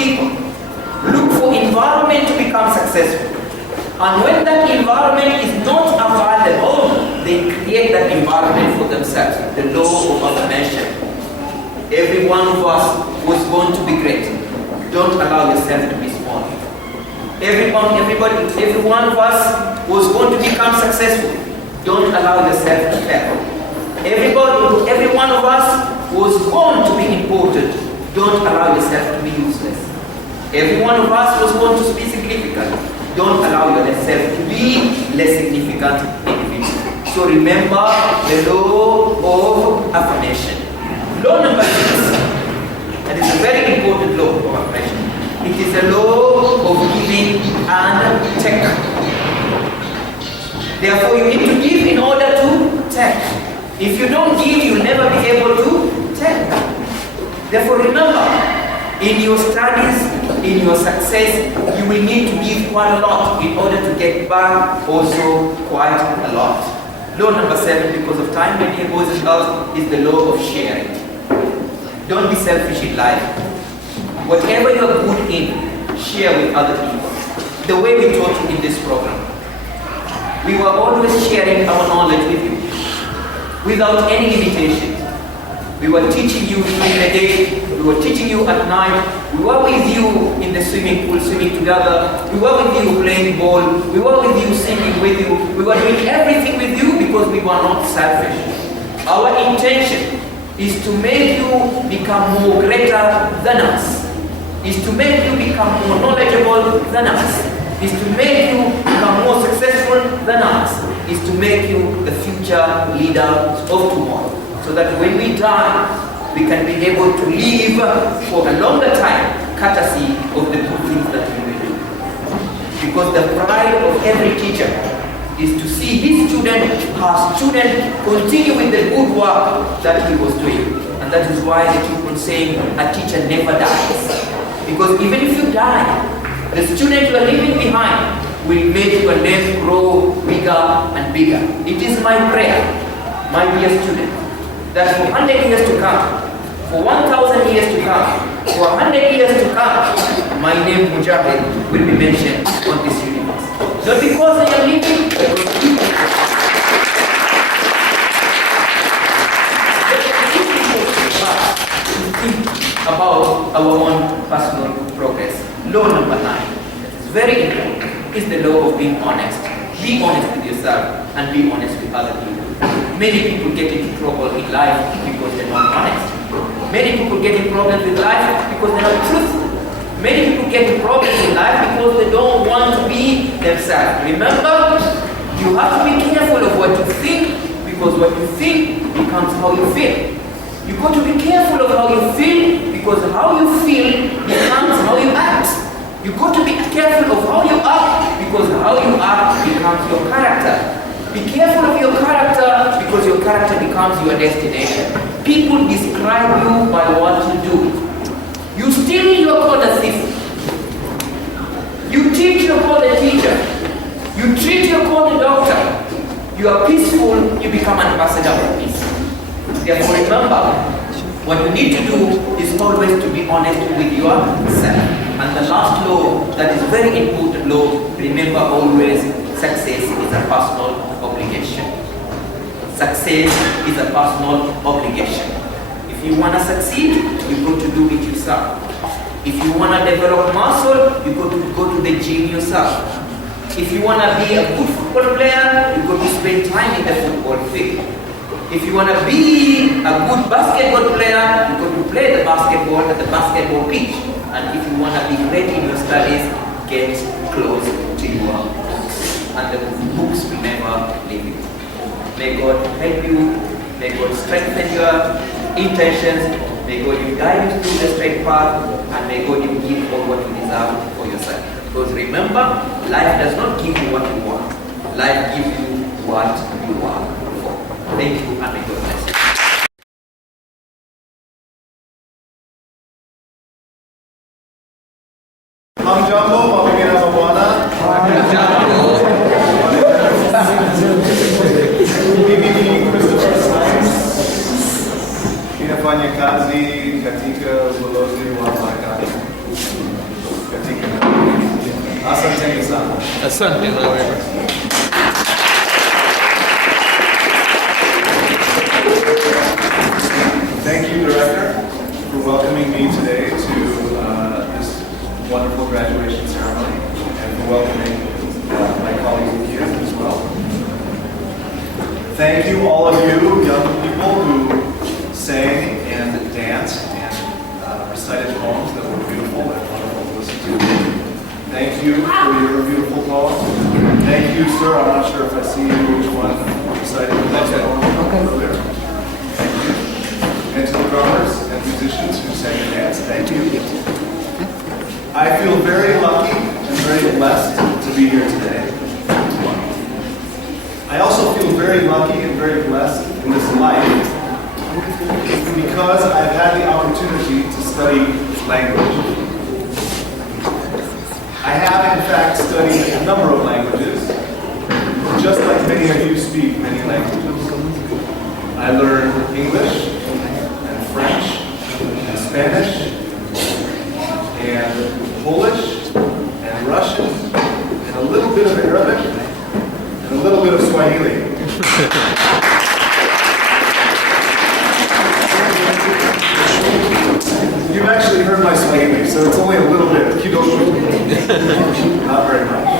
people look for environment to become successful. And when that environment is not available, they create that environment for themselves. The law of affirmation. Every one of us was born to be great. Don't allow yourself to be small. Every one of us was born to become successful. Don't allow yourself to fail. Every one of us was born to be important. Don't allow yourself to be useless. Every one of us was born to be significant. Don't allow yourself to be less significant individual. So remember the law of affirmation. Law number 6. That is a very important law of affirmation. It is a law of giving and take. Therefore, you need to give in order to take. If you don't give, you'll never be able to take. Therefore, remember, in your studies, in your success, you will need to give quite a lot in order to get back also quite a lot. Law number 7, because of time, when it goes out, is the law of sharing. Don't be selfish in life. Whatever you're good in, share with other people. The way we taught you in this program, we were always sharing our knowledge with you without any limitations. We were teaching you during the day, we were teaching you at night, we were with you in the swimming pool, swimming together, we were with you playing ball, we were with you singing with you, we were doing everything with you because we were not selfish. Our intention is to make you become more greater than us, is to make you become more knowledgeable than us, is to make you become more successful than us, is to make you the future leader of tomorrow. So that when we die, we can be able to live for a longer time, courtesy of the good things that we will do. Because the pride of every teacher is to see his student, her student, continue with the good work that he was doing. And that is why the people saying a teacher never dies. Because even if you die, the student you are leaving behind will make your name grow bigger and bigger. It is my prayer, my dear student, that for 100 years to come, for 1,000 years to come, for 100 years to come, my name Mujahid will be mentioned on this universe. Not because I am living, but think about our own personal progress. Law number 9, that is very important, is the law of being honest. Be honest with yourself and be honest with other people. Many people get into trouble in life because they're not honest. Many people get in problems with life because they're not truthful. Many people get in problems in life because they don't want to be themselves. Remember, you have to be careful of what you think, because what you think becomes how you feel. You've got to be careful of how you feel, because how you feel becomes how you act. You've got to be careful of how you act, because how you act becomes your character. Be careful of your character, because your character becomes your destination. People describe you by what you do. You steal, you are called a thief. You teach, you are called a teacher. You treat, you are called a doctor. You are peaceful, you become an ambassador of peace. Therefore remember, what you need to do is always to be honest with yourself. And the last law, that is very important law, remember always, success is a personal obligation. Success is a personal obligation. If you want to succeed, you've got to do it yourself. If you want to develop muscle, you've got to go to the gym yourself. If you want to be a good football player, you've got to spend time in the football field. If you want to be a good basketball player, you've got to play the basketball at the basketball pitch. And if you want to be great in your studies, get close to your books. And the books will never leave you. May God help you. May God strengthen your intentions. May God guide you through the straight path. And may God give all what you deserve for yourself. Because remember, life does not give you what you want. Life gives you what you are for. Thank you, and may God bless you. Hamjambo, mabigyan na mabwana. Mimi ni Christopher Science. Ninafanya kazi katika ubalozi wa Marekani. Asante sana. Asante nawe. Thank you, Director, for welcoming me today to this wonderful graduation ceremony and for welcoming my colleagues here as well. Thank you, all of you young people who sang and danced and recited poems that were beautiful and wonderful to listen to. Thank you for your beautiful poems. Thank you, sir. I'm not sure if I see you, which one recited the next poem earlier. Thank you. And to the drummers and musicians who sang and danced, thank you. I feel very lucky and very blessed to be here today. I also feel very lucky and very blessed in this life because I've had the opportunity to study language. I have, in fact, studied a number of languages, just like many of you speak many languages. I learned English and French and Spanish and Polish and Russian and a little bit of Arabic and a little bit of Swahili. You've actually heard my Swahili, so it's only a little bit. Not very much.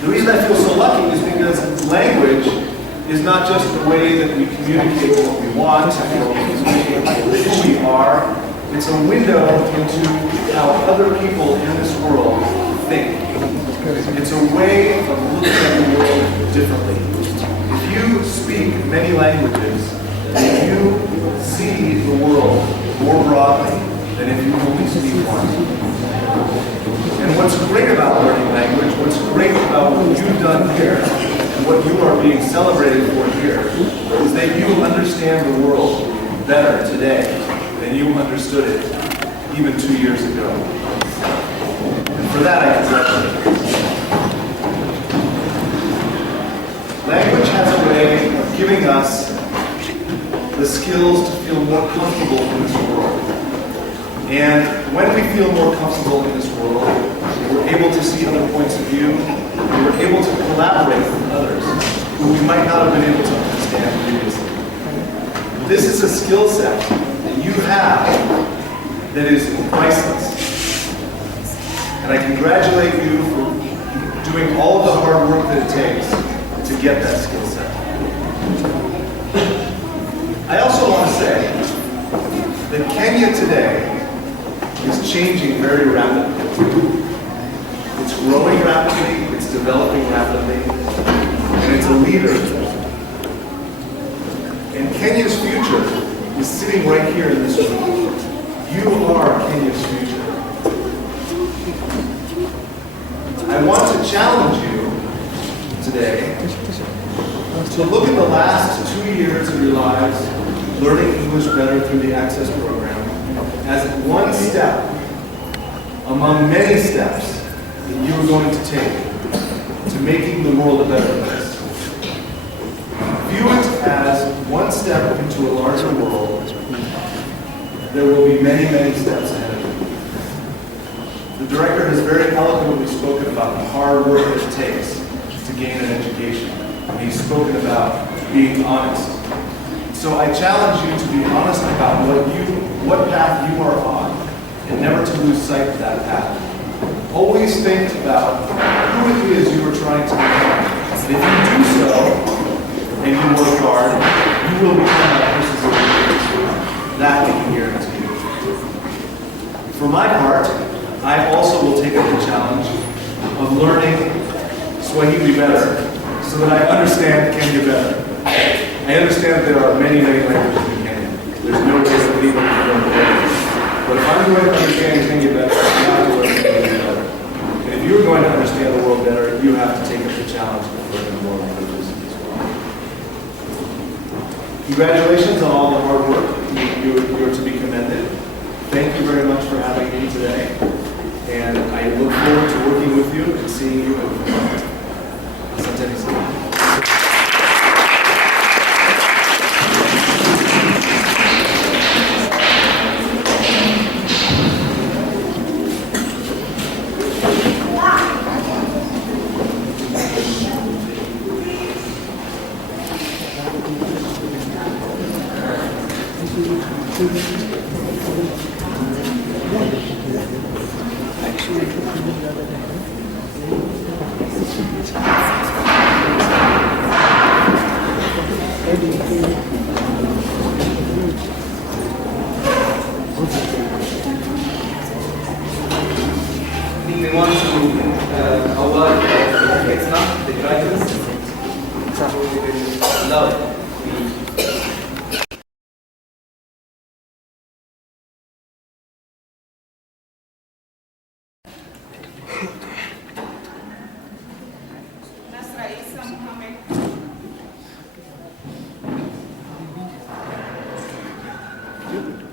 The reason I feel so lucky is because language is not just the way that we communicate what we want or we communicate who we are. It's a window into how other people in this world think. It's a way of looking at the world differently. If you speak many languages, then you see the world more broadly than if you only speak one. And what's great about learning language, what's great about what you've done here, and what you are being celebrated for here, is that you understand the world better today than you understood it even 2 years ago. And for that, I congratulate you. Language has a way of giving us the skills to feel more comfortable in this world. And when we feel more comfortable in this world, we're able to see other points of view, and we're able to collaborate with others who we might not have been able to understand previously. This is a skill set that you have that is priceless. And I congratulate you for doing all of the hard work that it takes to get that skill set. I also want to say that Kenya today is changing very rapidly. It's growing rapidly, it's developing rapidly, and it's a leader. And Kenya's future is sitting right here in this room. You are Kenya's future. I want to challenge you today to look at the last 2 years of your lives learning English better through the Access program as one step among many steps that you are going to take to making the world a better place. View it as one step into a larger world. There will be many, many steps ahead of you. The director has very eloquently spoken about the hard work that it takes to gain an education. And he's spoken about being honest. So I challenge you to be honest about what path you are on, and never to lose sight of that path. Always think about who it is you are trying to become. And if you do so, and you work hard, you will become that person who is. That we can guarantee you. For my part, I also will take up the challenge of learning Swahili better, so that I understand Kenya better. I understand that there are many, many languages in Kenya. There's no way that anybody can learn the language. But if I'm going to understand Kenya better, I have to learn Kenya better. And if you're going to understand the world better, you have to take up the challenge of learning more languages as well. Congratulations on all the hard work. You're to be commended. Thank you very much for having me today. And I look forward to working with you and seeing you in the front. Asante sana. I think we want to award the certificates now, the graduates. So we will allow it. Mohammed.